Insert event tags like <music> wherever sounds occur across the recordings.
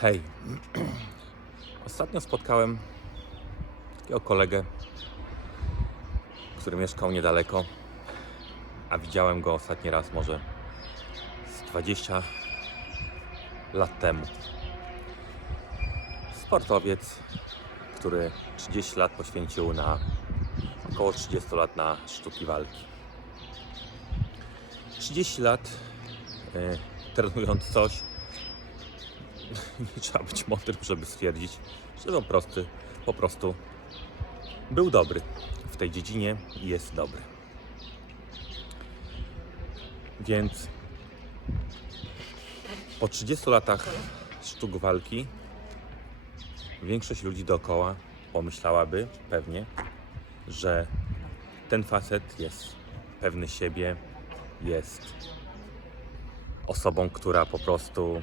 Hej, ostatnio spotkałem takiego kolegę, który mieszkał niedaleko, a widziałem go ostatni raz może z 20 lat temu. Sportowiec, który 30 lat poświęcił na około 30 lat na sztuki walki. 30 lat y, trenując coś, <laughs> nie trzeba być mądrym, żeby stwierdzić, że po prostu, po prostu był dobry w tej dziedzinie i jest dobry. Więc po 30 latach sztuk walki większość ludzi dookoła pomyślałaby pewnie, że ten facet jest pewny siebie, jest osobą, która po prostu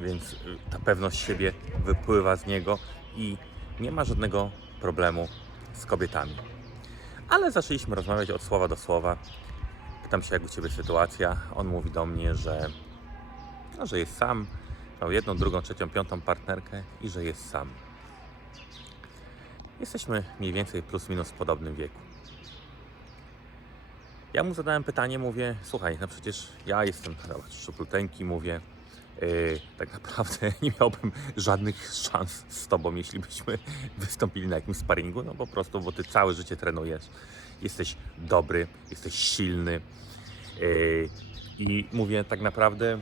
więc y, ta pewność siebie wypływa z niego i nie ma żadnego problemu z kobietami. Ale zaczęliśmy rozmawiać od słowa do słowa. Pytam się, jak u Ciebie sytuacja. On mówi do mnie, że, no, że jest sam, miał jedną, drugą, trzecią, piątą partnerkę i że jest sam. Jesteśmy mniej więcej plus minus w podobnym wieku. Ja mu zadałem pytanie, mówię, słuchaj, no przecież ja jestem zobacz, szczupluteńki, mówię, Yy, tak naprawdę <laughs> nie miałbym żadnych szans z Tobą, jeśli byśmy wystąpili na jakimś sparingu, no po prostu, bo Ty całe życie trenujesz, jesteś dobry, jesteś silny yy, i mówię, tak naprawdę,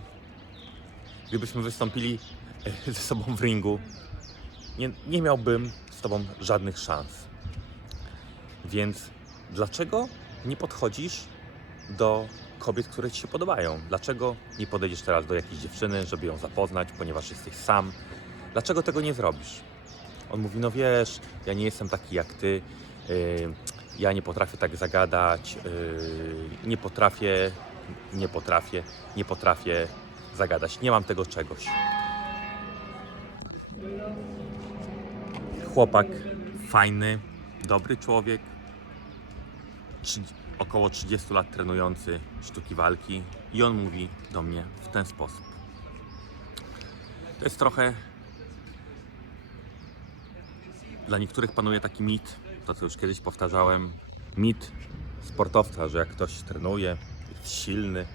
gdybyśmy wystąpili yy, ze sobą w ringu, nie, nie miałbym z Tobą żadnych szans. Więc dlaczego nie podchodzisz do kobiet, które Ci się podobają? Dlaczego nie podejdziesz teraz do jakiejś dziewczyny, żeby ją zapoznać, ponieważ jesteś sam? Dlaczego tego nie zrobisz? On mówi, no wiesz, ja nie jestem taki jak Ty, yy, ja nie potrafię tak zagadać, yy, nie potrafię, nie potrafię, nie potrafię zagadać, nie mam tego czegoś. Chłopak fajny, dobry człowiek, około 30 lat trenujący sztuki walki i on mówi do mnie w ten sposób. To jest trochę dla niektórych panuje taki mit, to co już kiedyś powtarzałem, mit sportowca, że jak ktoś trenuje, jest silny,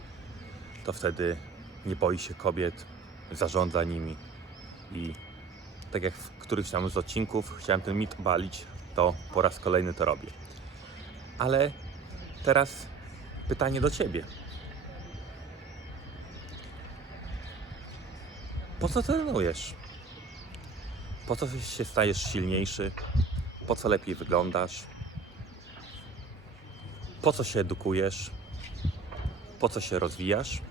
to wtedy nie boi się kobiet, zarządza nimi i tak jak w którymś tam z odcinków chciałem ten mit obalić, to po raz kolejny to robię. Ale teraz pytanie do Ciebie. Po co trenujesz? Po co się stajesz silniejszy? Po co lepiej wyglądasz? Po co się edukujesz? Po co się rozwijasz?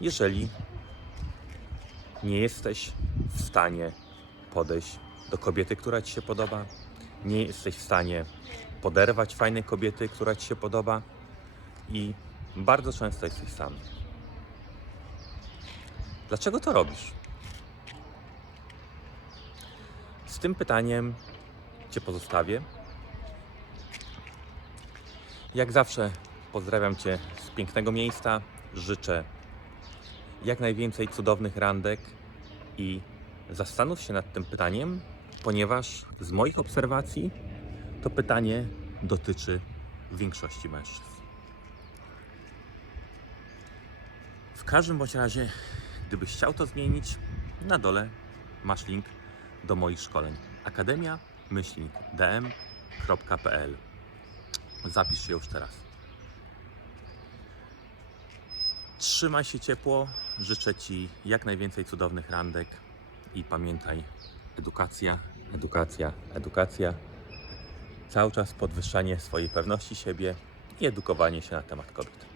Jeżeli nie jesteś w stanie podejść do kobiety, która Ci się podoba, nie jesteś w stanie poderwać fajnej kobiety, która Ci się podoba i bardzo często jesteś sam. Dlaczego to robisz? Z tym pytaniem Cię pozostawię. Jak zawsze pozdrawiam Cię z pięknego miejsca. Życzę jak najwięcej cudownych randek i zastanów się nad tym pytaniem, ponieważ z moich obserwacji to pytanie dotyczy większości mężczyzn. W każdym bądź razie, gdybyś chciał to zmienić, na dole masz link do moich szkoleń. Akademia dm.pl Zapisz się już teraz. Trzymaj się ciepło, życzę Ci jak najwięcej cudownych randek i pamiętaj, edukacja, edukacja, edukacja cały czas podwyższanie swojej pewności siebie i edukowanie się na temat kobiet.